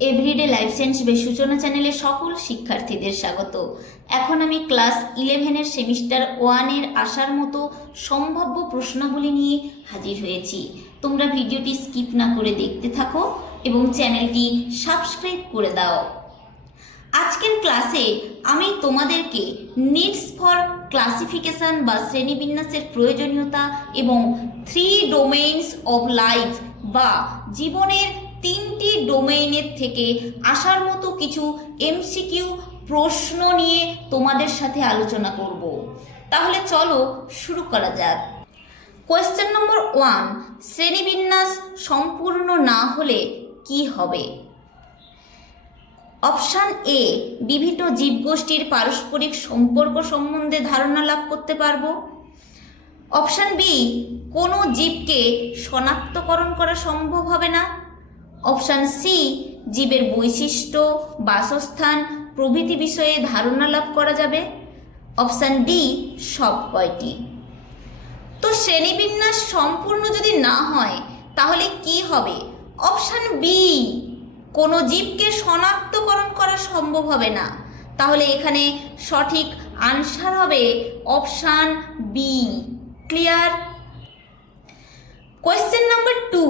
Everyday life science সূচনা চ্যানেলে সকল শিক্ষার্থীদের স্বাগত। এখন আমি ক্লাস 11-এর সেমিস্টার 1-এর আসার মতো সম্ভাব্য প্রশ্নাবলী নিয়ে হাজির হয়েছি। তোমরা ভিডিওটি স্কিপ না করে দেখতে থাকো এবং চ্যানেলটি সাবস্ক্রাইব করে দাও। আজকের ক্লাসে আমি তোমাদেরকে নিডস ফর ক্লাসিফিকেশন বা শ্রেণীবিন্যাসের প্রয়োজনীয়তা এবং 3 ডোমেইনস অব লাইফ বা জীবনের 3টি ডোমেইনের থেকে আসার মতো কিছু এমসিকিউ প্রশ্ন নিয়ে তোমাদের সাথে আলোচনা করব। তাহলে চলো শুরু করা যাক। কোয়েশ্চেন নম্বর 1, শ্রেণীবিন্যাস সম্পূর্ণ না হলে কি হবে? অপশান এ, বিভিন্ন জীবগোষ্ঠীর পারস্পরিক সম্পর্ক সম্বন্ধে ধারণা লাভ করতে পারবো। অপশান বি, কোনো জীবকে শনাক্তকরণ করা সম্ভব হবে না। অপশান সি, জীবের বৈশিষ্ট্য, বাসস্থান প্রভৃতি বিষয়ে ধারণা লাভ করা যাবে। অপশান ডি, সব কয়টি। তো শ্রেণীবিন্যাস সম্পূর্ণ যদি না হয় তাহলে কি হবে? অপশান বি, কোনো জীবকে শনাক্তকরণ করা সম্ভব হবে না। তাহলে এখানে সঠিক আনসার হবে option B. Clear? Question number 2,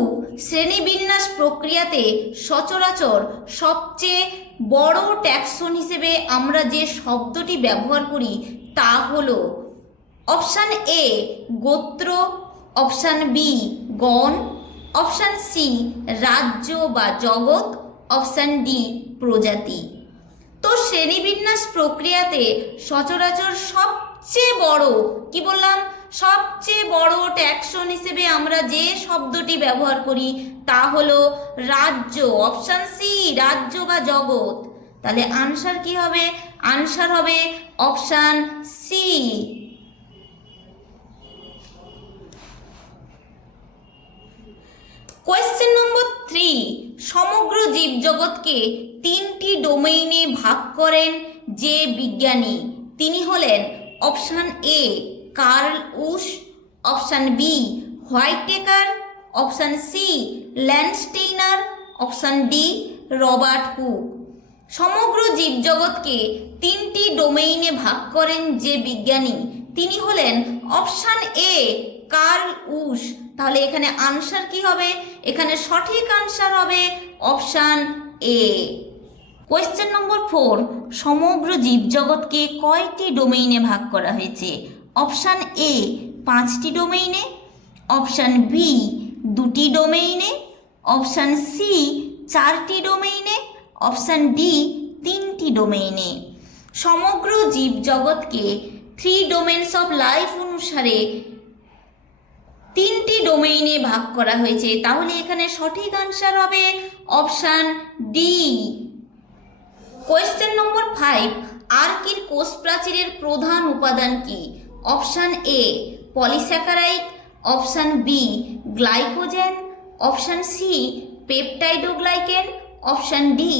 শ্রেণীবিন্যাস প্রক্রিয়াতে সচরাচর সবচেয়ে বড় ট্যাক্সন হিসেবে আমরা যে শব্দটি ব্যবহার করি তা হলো অপশান এ, গোত্র। অপশান বি, গণ। অপশান সি, রাজ্য বা জগৎ। অপশান ডি, প্রজাতি। তো শ্রেণীবিন্যাস প্রক্রিয়াতে সচরাচর সবচেয়ে বড়, কি বললাম, সবচেয়ে বড় ট্যাক্সন হিসেবে আমরা যে শব্দটি ব্যবহার করি তা হলো রাজ্য। অপশান সি, রাজ্য বা জগৎ। তাহলে আনসার কি হবে? আনসার হবে অপশান সি। কোয়েশ্চেন নম্বর 3, সমগ্র জীবজগৎকে 3টি ডোমেইনে ভাগ করেন যে বিজ্ঞানী, তিনি হলেন option A, Carl Woese. Option B, Whittaker. Option C, Landsteiner. Option D, Robert Hooke. সমগ্র জীবজগৎকে 3টি ডোমেইনে ভাগ করেন যে বিজ্ঞানী, তিনি হলেন অপশান এ, কার্ল উশ। তাহলে এখানে আনসার কি হবে? এখানে সঠিক আনসার হবে অপশান এ। কোয়েশ্চেন নম্বর 4, সমগ্র জীবজগৎকে কয়টি ডোমেইনে ভাগ করা হয়েছে? অপশান এ, 5টি ডোমেইনে। অপশান বি, 2টি ডোমেইনে। অপশান সি, 4টি ডোমেইনে। অপশান ডি, 3টি ডোমেইনে। সমগ্র জীবজগৎকে 3 ডোমেইনস অফ লাইফ অনুসারে 3টি ডোমেইনে ভাগ করা হয়েছে। তাহলে এখানে সঠিক আনসার হবে অপশান ডি। কোয়েশ্চেন নম্বর 5, আর্কির কোষ প্রাচীরের প্রধান উপাদান কি? Option A, polysaccharide. Option B, glycogen. Option C, peptidoglycan. Option D,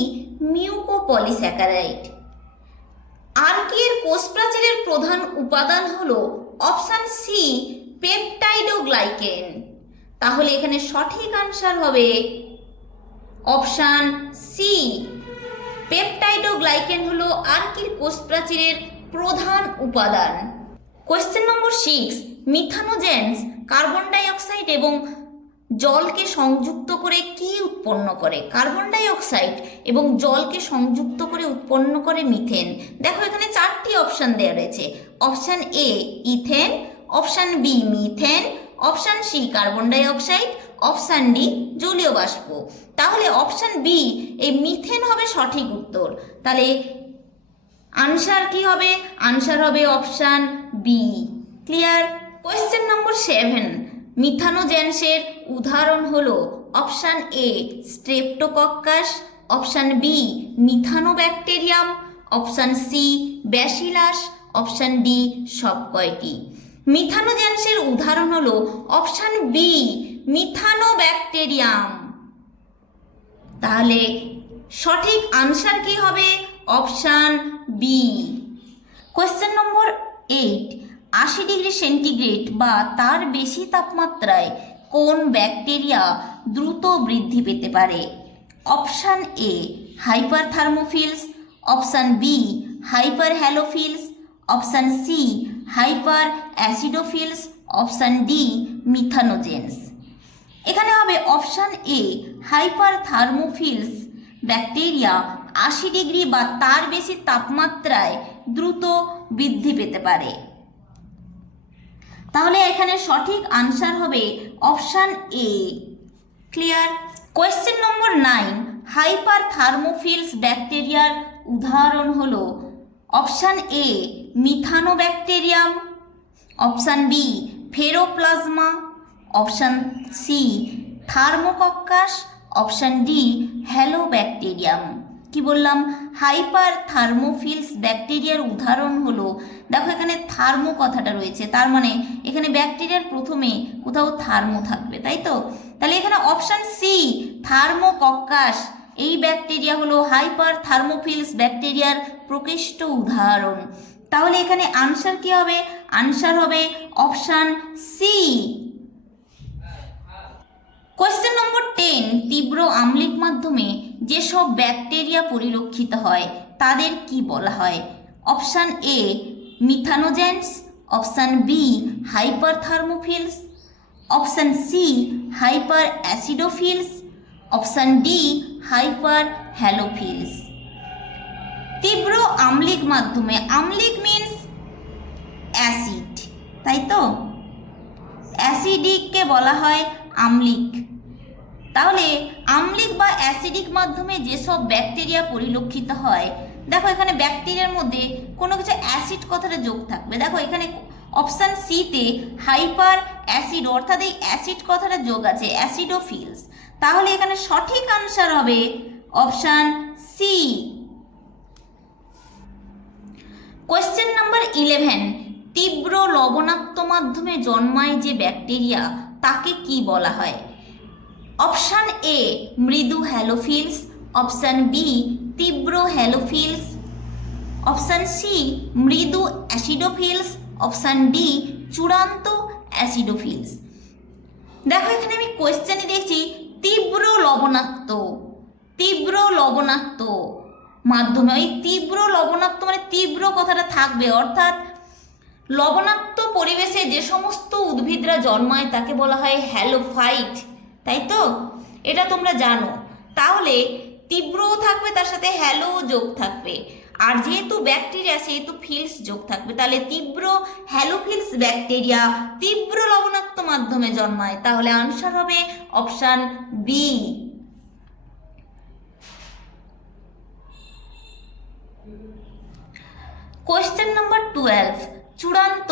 mucopolysaccharide. আর্কির কোষ প্রাচীরের প্রধান উপাদান হলো অপশান সি, পেপটাইডোগ্লাইকেন। তাহলে এখানে সঠিক আনসার হবে অপশান সি। পেপটাইডোগ্লাইকেন হলো আর্কির কোষ প্রাচীরের প্রধান উপাদান। Question number 6, মিথানোজেন্স carbon die oxide এবং জলকে সংযুক্ত করে কি উৎপন্ন করে? কার্বন ডাই অক্সাইড এবং জলকে সংযুক্ত করে উৎপন্ন করে মিথেন। দেখো এখানে 4টি অপশান দেওয়া রয়েছে। Option A, ethane. Option B, methane. Option C, carbon dioxide. Option D, জলীয় বাষ্প। তাহলে অপশান বি, এই মিথেন হবে সঠিক উত্তর। তাহলে আনসার কি হবে? আনসার হবে option B. Clear? Question number 7, মিথানোজেন্সের উদাহরণ হলো option A, streptococcus. Option B, methanobacterium. Option C, bacillus. Option D, সব কয়টি। মিথানোজেন্সের উদাহরণ হলো অপশান বি, মিথানোব্যাকটেরিয়াম। তাহলে সঠিক আনসার কি হবে? Option B. Question number 8, 80 degree centigrade বা তার বেশি তাপমাত্রায় কোন ব্যাকটেরিয়া দ্রুত বৃদ্ধি পেতে পারে? Option A hyperthermophiles, option B hyper halophiles, option C hyper acidophiles, option D methanogens. এখানে হবে option A hyperthermophiles bacteria 80 degree বা তার বেশি তাপমাত্রায় দ্রুত বৃদ্ধি পেতে পারে। তাহলে এখানে সঠিক আনসার হবে option A. Clear? Question number 9, hyperthermophiles ব্যাকটেরিয়ার উদাহরণ হলো option A methanobacterium, option B ferroplasma, option C thermococcus, option D halobacterium. কি বললাম? হাইপারথার্মোফিলস ব্যাকটেরিয়ার উদাহরণ হলো, দেখো এখানে থার্মো কথাটা রয়েছে, তার মানে এখানে ব্যাকটেরিয়ার প্রথমে কোথাও থার্মো থাকবে, তাই তো? তাহলে এখানে অপশান সি থার্মোকক্কাস এই ব্যাকটেরিয়া হলো হাইপারথার্মোফিলস ব্যাকটেরিয়ার প্রকৃষ্ট উদাহরণ। তাহলে এখানে আনসার কি হবে? আনসার হবে অপশান সি। কোয়েশ্চেন নম্বর 10, তীব্র আম্লিক মাধ্যমে যেসব ব্যাকটেরিয়া পরিলক্ষিত হয় তাদের কি বলা হয়? Option A methanogens, option B hyperthermophiles, option C hyper acidophiles, option D hyper halophiles. তীব্র আম্লিক মাধ্যমে, আম্লিক মিন্স অ্যাসিড, তাই তো? অ্যাসিডিককে বলা হয় আম্লিক। তাহলে আম্লিক বা অ্যাসিডিক মাধ্যমে যেসব ব্যাকটেরিয়া পরিলক্ষিত হয়, দেখো এখানে ব্যাকটেরিয়ার মধ্যে কোনো কিছু অ্যাসিড কথাটা যোগ থাকবে। দেখো এখানে অপশান সিতে হাইপার অ্যাসিড, অর্থাৎ এই অ্যাসিড কথাটা যোগ আছে, অ্যাসিডোফিলস। তাহলে এখানে সঠিক আনসার হবে অপশান সি। কোয়েশ্চেন নাম্বার 11, তীব্র লবণাক্ত মাধ্যমে জন্মায় যে ব্যাকটেরিয়া তাকে কি বলা হয়? অপশান এ মৃদু হ্যালোফিলস, অপশান বি তীব্র হ্যালোফিলস, অপশান সি মৃদু অ্যাসিডোফিলস, অপশান ডি চূড়ান্ত অ্যাসিডোফিলস। দেখো এখানে আমি কোয়েশ্চেনে দেখছি তীব্র লবণাক্ত, তীব্র লবণাক্ত মাধ্যমে, ওই তীব্র লবণাক্ত মানে তীব্র কথাটা থাকবে, অর্থাৎ লবণাক্ত পরিবেশে যে সমস্ত উদ্ভিদরা জন্মায় তাকে বলা হয় হ্যালোফাইট, তাই তো? এটা তোমরা জানো। তাহলে তীব্রও থাকবে, তার সাথে হ্যালো যোগ থাকবে, আর যেহেতু ব্যাকটেরিয়া সেহেতু ফিলস যোগ থাকবে। তাহলে তীব্র হ্যালোফিলস ব্যাকটেরিয়া তীব্র লবণাক্ত মাধ্যমে জন্মায়। তাহলে আনসার হবে অপশান বি। কোয়েশ্চেন নাম্বার 12, চূড়ান্ত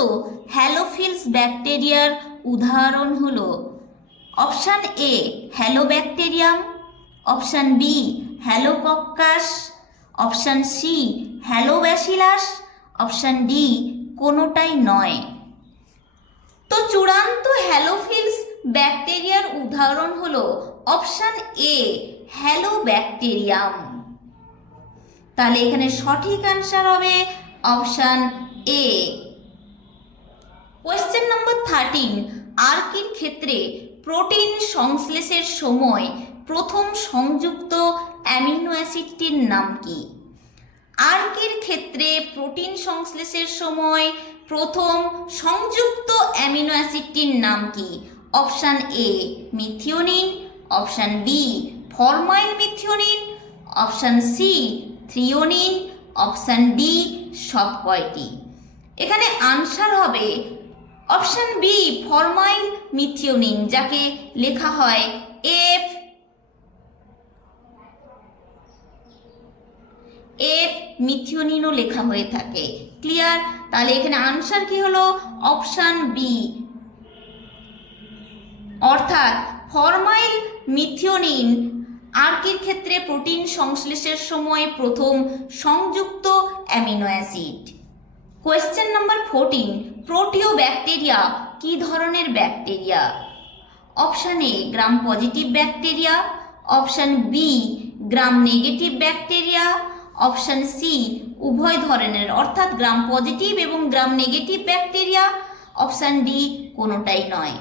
হ্যালোফিলস ব্যাকটেরিয়ার উদাহরণ হলো option A halobacterium, option B halococcus, option C halobacillus, option D কোনোটাই নয়। তো চূড়ান্ত হ্যালোফিলস ব্যাকটেরিয়ার উদাহরণ হলো অপশান এ হ্যালোব্যাকটেরিয়াম। তাহলে এখানে সঠিক আনসার হবে অপশান এ। কোয়েশ্চেন নম্বর 13, আর্কির ক্ষেত্রে প্রোটিন সংশ্লেষের সময় প্রথম সংযুক্ত অ্যামিনো অ্যাসিডটির নাম কি? আর্কির ক্ষেত্রে প্রোটিন সংশ্লেষের সময় প্রথম সংযুক্ত অ্যামিনো অ্যাসিডটির নাম কি? Option A methionine, option B formyl methionine, option C threonine, option D সব কয়টি। এখানে আনসার হবে অপশান বি ফরমাইল মিথিওনিন, যাকে লেখা হয় এফ মিথিওনিনও লেখা হয়ে থাকে। ক্লিয়ার? তাহলে এখানে আনসার কি হলো? অপশান বি, অর্থাৎ ফরমাইল মিথিওনিন আর্কির ক্ষেত্রে প্রোটিন সংশ্লেষের সময় প্রথম সংযুক্ত amino acid. Question number 14, proteobacteria কি ধরনের bacteria? Option A gram positive bacteria, option B gram negative bacteria, option C উভয় ধরনের, অর্থাৎ গ্রাম পজিটিভ এবং gram negative bacteria, option D কোনোটাই নয়।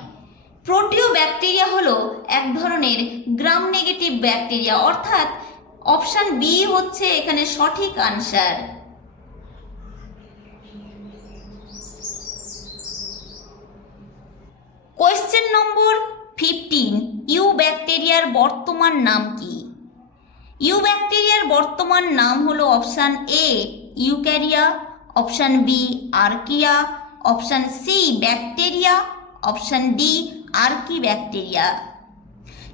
প্রোটিও ব্যাকটেরিয়া হলো এক ধরনের গ্রাম নেগেটিভ ব্যাকটেরিয়া, অর্থাৎ অপশান বি হচ্ছে এখানে সঠিক আনসার। কোয়েশ্চেন নম্বর 15, ইউ ব্যাকটেরিয়ার বর্তমান নাম কি? ইউ ব্যাকটেরিয়ার বর্তমান নাম হলো option A eukarya, option B archaea, option C bacteria, option D archaebacteria.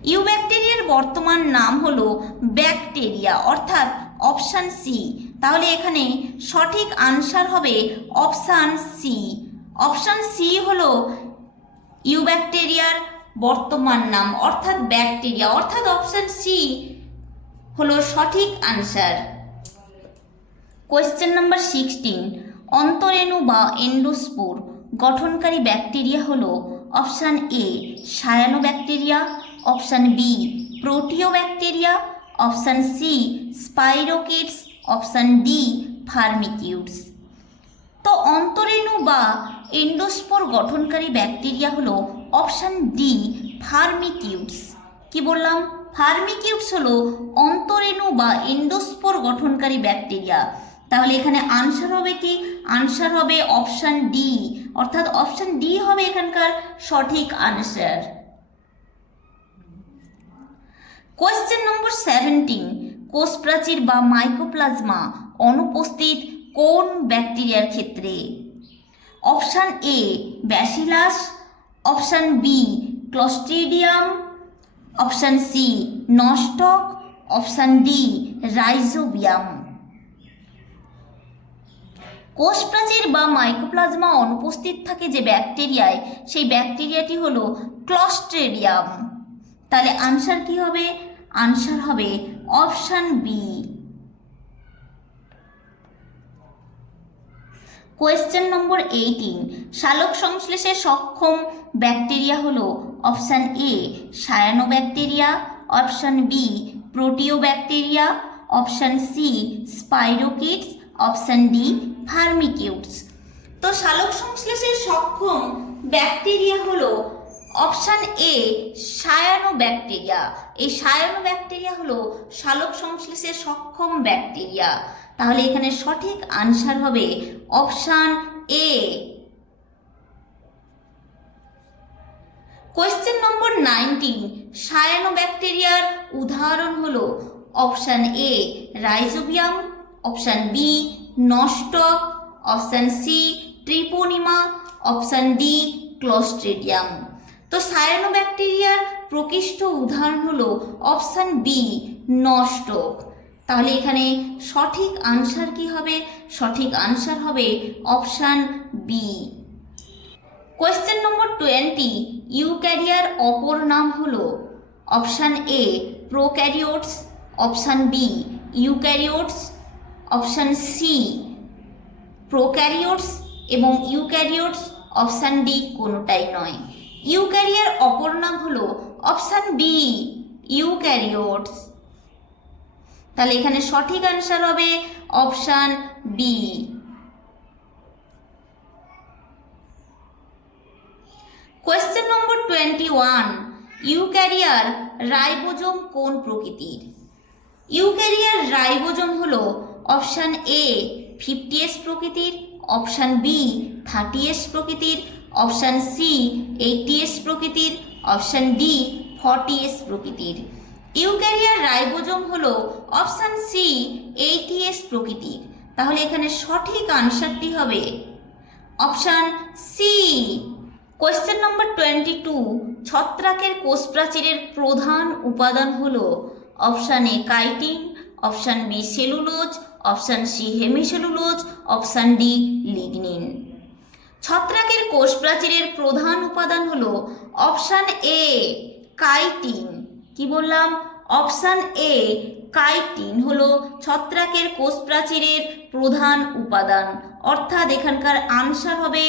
ইউ ব্যাকটেরিয়ার বর্তমান নাম হলো ব্যাকটেরিয়া, অর্থাৎ অপশান সি। তাহলে এখানে সঠিক আনসার হবে অপশান সি। অপশান সি হলো ইউ ব্যাকটেরিয়ার বর্তমান নাম, অর্থাৎ ব্যাকটেরিয়া, অর্থাৎ অপশান সি হলো সঠিক আনসার। কোয়েশ্চেন নাম্বার 16, অন্তরেণু বা এন্ডোস্পোর গঠনকারী ব্যাকটেরিয়া হলো option A cyanobacteria, option B proteobacteria, option C spirochetes, option D firmicutes. তো অন্তরেণু বা এন্ডোস্পোর গঠনকারী ব্যাকটেরিয়া হলো অপশান ডি ফার্মিকিউটস। কি বললাম? ফার্মিকিউটস হলো অন্তরেণু বা এন্ডোস্পোর গঠনকারী ব্যাকটেরিয়া। তাহলে এখানে আনসার হবে কি? আনসার হবে অপশান ডি, অর্থাৎ অপশান ডি হবে এখানকার সঠিক আনসার। কোয়েশ্চেন নম্বর 17, কোষ প্রাচীর বা মাইকোপ্লাজমা অনুপস্থিত কোন ব্যাকটেরিয়ার ক্ষেত্রে? Option A bacillus, option B clostridium, option C nostoc, option D rhizobium. কোষ প্রাচীর বা মাইকোপ্লাজমা অনুপস্থিত থাকে যে ব্যাকটেরিয়ায়, সেই ব্যাকটেরিয়াটি হলো ক্লস্ট্রিডিয়াম। তাহলে আনসার কি হবে? আনসার হবে অপশান বি। কোয়েশ্চেন নম্বর 18, সালোক সংশ্লেষে সক্ষম ব্যাকটেরিয়া হলো option A cyanobacteria, option B proteobacteria, option C spirochetes, option D firmicutes. তো সালোক সংশ্লেষে সক্ষম ব্যাকটেরিয়া হলো অপশান এ সায়ানো ব্যাকটেরিয়া। এই সায়ানো ব্যাকটেরিয়া হলো সালোক সংশ্লেষে সক্ষম ব্যাকটেরিয়া। তাহলে এখানে সঠিক আনসার হবে অপশান এ। কোয়েশ্চেন নম্বর 19, সায়ানো ব্যাকটেরিয়ার উদাহরণ হলো option A rhizobium, option B nostoc, option C treponema, option D clostridium. তো সায়ানো ব্যাকটেরিয়ার প্রকৃষ্ট উদাহরণ হলো অপশান বি নস্টক। তাহলে এখানে সঠিক আনসার কি হবে? সঠিক আনসার হবে অপশান বি। কোয়েশ্চেন নম্বর 20, ইউক্যারিয়ার অপর নাম হলো option A prokaryotes, option B eukaryotes, option C prokaryotes এবং ইউক্যারিওটস, অপশান ডি কোনোটাই নয়। ইউক্যারিয়ার অপর নাম হলো অপশান বি ইউক্যারিওটস। তাহলে এখানে সঠিক আনসার হবে অপশান বি। কোয়েশ্চেন নম্বর 21, ইউক্যারিয়ার রাইবোজোম কোন প্রকৃতির? ইউক্যারিয়ার রাইবোজোম হলো অপশান এ 50s প্রকৃতির, অপশান বি 30s প্রকৃতির, অপশান সি 80s প্রকৃতির, অপশান ডি 40s প্রকৃতির। ইউক্যারিয়ার রাইবোজোম হলো অপশান সি 80s প্রকৃতির। তাহলে এখানে সঠিক আনসারটি হবে অপশান সি। কোয়েশ্চেন নম্বর 22, ছত্রাকের কোষ প্রাচীরের প্রধান উপাদান হলো option A chitin, option B cellulose, option C hemicellulose, option D lignin. ছত্রাকের কোষ প্রাচীরের প্রধান উপাদান হলো অপশান এ কাইটিন। কি বললাম? অপশান এ কাইটিন হলো ছত্রাকের কোষ প্রাচীরের প্রধান উপাদান, অর্থাৎ এখানকার আনসার হবে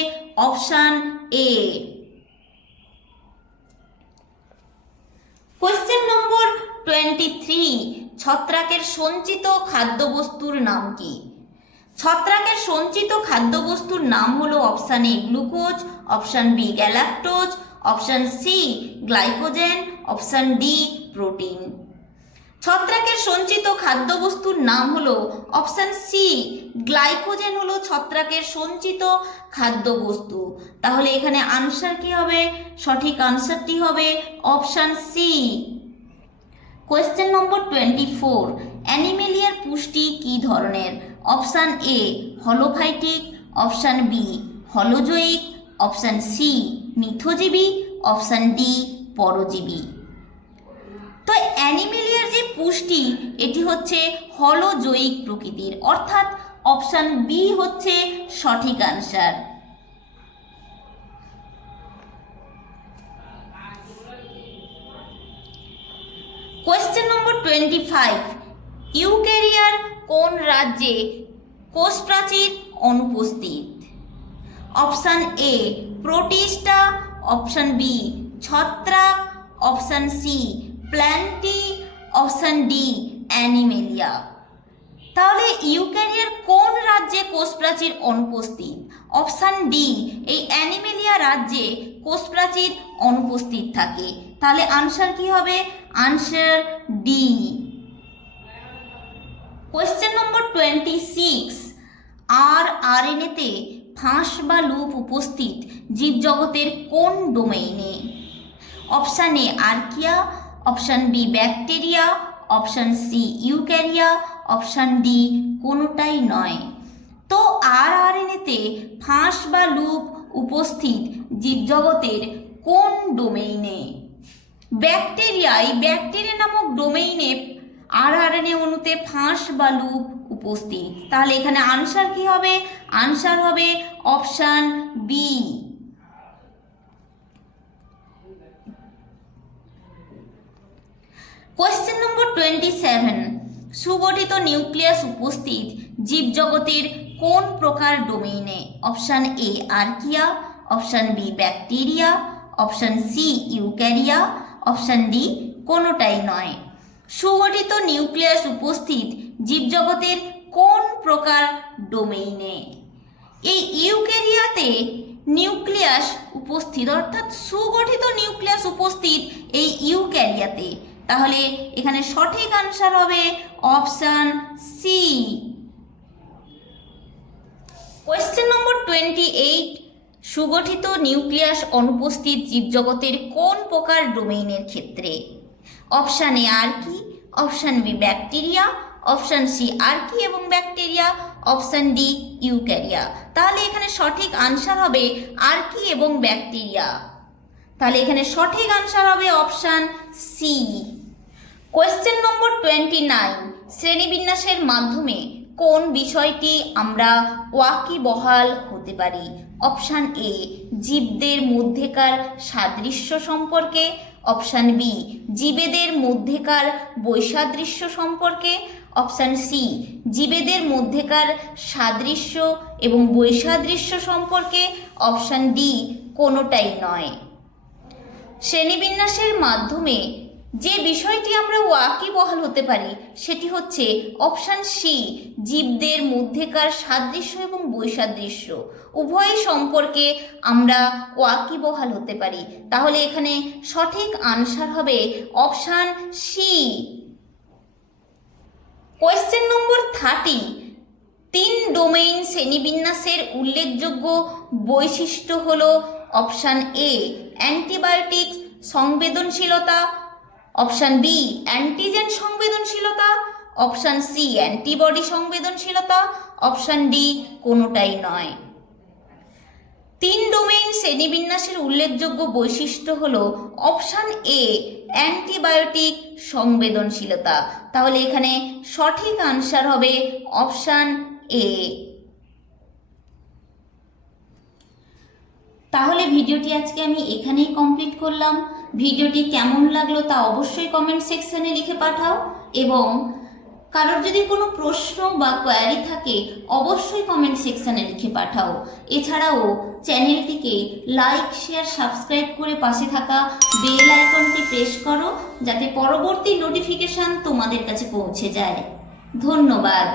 অপশান এ। কোয়েশ্চেন নম্বর 23, ছত্রাকের সঞ্চিত খাদ্যবস্তুর নাম কি? ছত্রাকের সঞ্চিত খাদ্যবস্তুর নাম হলো option A glucose, option B galactose, option C glycogen, option D protein. ছত্রাকের সঞ্চিত খাদ্যবস্তুর নাম হলো অপশান সি গ্লাইকোজেন হলো ছত্রাকের সঞ্চিত খাদ্যবস্তু। তাহলে এখানে আনসার কি হবে? সঠিক আনসারটি হবে অপশান সি। কোয়েশ্চেন নম্বর 24, অ্যানিমেলিয়ার পুষ্টি কি ধরনের? Option A holophytic, option B হলোজৈবিক, অপশান সি মিথজীবী, অপশান ডি পরজীবী। তো অ্যানিমেলিয়ার যে পুষ্টি এটি হচ্ছে হলোজৈবিক প্রকৃতির, অর্থাৎ অপশান বি হচ্ছে সঠিক আনসার। কোয়েশ্চেন নম্বর 25, ইউক্যারিয়ার কোন রাজ্যে কোষ প্রাচীর অনুপস্থিত? Option A protista, option B ছত্রাক, option C plantae, option D animalia. তাহলে ইউক্যারিয়ার কোন রাজ্যে কোষ প্রাচীর অনুপস্থিত? অপশান ডি এই অ্যানিমেলিয়া রাজ্যে কোষ প্রাচীর অনুপস্থিত থাকে। তাহলে আনসার কি হবে? Answer D. কোয়েশ্চেন নম্বর 26, আরএনএতে ফাঁস বা লুপ উপস্থিত জীবজগতের কোন ডোমেইনে? Option A archaea, option B bacteria, option C eukarya, option D কোনোটাই নয়। তো আরএনএতে ফাঁস বা লুপ উপস্থিত জীবজগতের কোন ডোমেইনে? ব্যাকটেরিয়া, এই ব্যাকটেরিয়া নামক ডোমেইনে আরএনএ অণুতে ফাঁস বা লুপ উপস্থিত। তাহলে এখানে আনসার কি হবে? আনসার হবে অপশান বি। কোয়েশ্চেন নম্বর 27, সুগঠিত নিউক্লিয়াস উপস্থিত জীবজগতের কোন প্রকার ডোমেইনে? Option A archaea, option B bacteria, option C eukarya, option D কোনোটাই নয়। সুগঠিত নিউক্লিয়াস উপস্থিত জীবজগতের কোন প্রকার ডোমেইনে? এই ইউক্যারিয়াতে নিউক্লিয়াস উপস্থিত, অর্থাৎ সুগঠিত নিউক্লিয়াস উপস্থিত এই ইউক্যারিয়াতে। তাহলে এখানে সঠিক আনসার হবে অপশান সি। কোয়েশ্চেন নম্বর 28, সুগঠিত নিউক্লিয়াস অনুপস্থিত জীবজগতের কোন প্রকার ডোমেইনের ক্ষেত্রে? Option A archaea, option B bacteria, option C archaea এবং ব্যাকটেরিয়া, অপশান ডি ইউক্যারিয়া। তাহলে এখানে সঠিক আনসার হবে আর্কি এবং ব্যাকটেরিয়া। তাহলে এখানে সঠিক আনসার হবে অপশান সি। কোয়েশ্চেন নম্বর 29, শ্রেণীবিন্যাসের মাধ্যমে কোন বিষয়টি আমরা ওয়াকিবহাল হতে পারি? অপশান এ জীবদের মধ্যেকার সাদৃশ্য সম্পর্কে, অপশান বি জীবেদের মধ্যেকার বৈসাদৃশ্য সম্পর্কে, অপশান সি জীবেদের মধ্যেকার সাদৃশ্য এবং বৈসাদৃশ্য সম্পর্কে, অপশান ডি কোনোটাই নয়। শ্রেণীবিন্যাসের মাধ্যমে যে বিষয়টি আমরা ওয়াকিবহাল হতে পারি সেটি হচ্ছে অপশান সি জীবদের মধ্যেকার সাদৃশ্য এবং বৈসাদৃশ্য উভয় সম্পর্কে আমরা ওয়াকিবহাল হতে পারি। তাহলে এখানে সঠিক আনসার হবে option C. Question number 30, 3 domain শ্রেণীবিন্যাসের উল্লেখযোগ্য বৈশিষ্ট্য হলো অপশান এ অ্যান্টিবায়োটিক সংবেদনশীলতা, অপশান বি অ্যান্টিজেন সংবেদনশীলতা, অপশান সি অ্যান্টিবডি সংবেদনশীলতা, অপশান ডি কোনোটাই নয়। 3 ডোমেইন শ্রেণীবিন্যাসের উল্লেখযোগ্য বৈশিষ্ট্য হলো অপশান এ অ্যান্টিবায়োটিক সংবেদনশীলতা। তাহলে এখানে সঠিক আনসার হবে অপশান এ। তাহলে ভিডিওটি আজকে আমি এখানেই কমপ্লিট করলাম। ভিডিওটি কেমন লাগলো তা অবশ্যই কমেন্ট সেকশনে লিখে পাঠাও, এবং কারোর যদি কোনো প্রশ্ন বা কোয়ারি থাকে অবশ্যই কমেন্ট সেকশনে লিখে পাঠাও। এছাড়াও চ্যানেলটিকে লাইক, শেয়ার, সাবস্ক্রাইব করে পাশে থাকা বেল আইকনটি প্রেস করো যাতে পরবর্তী নোটিফিকেশান তোমাদের কাছে পৌঁছে যায়। ধন্যবাদ।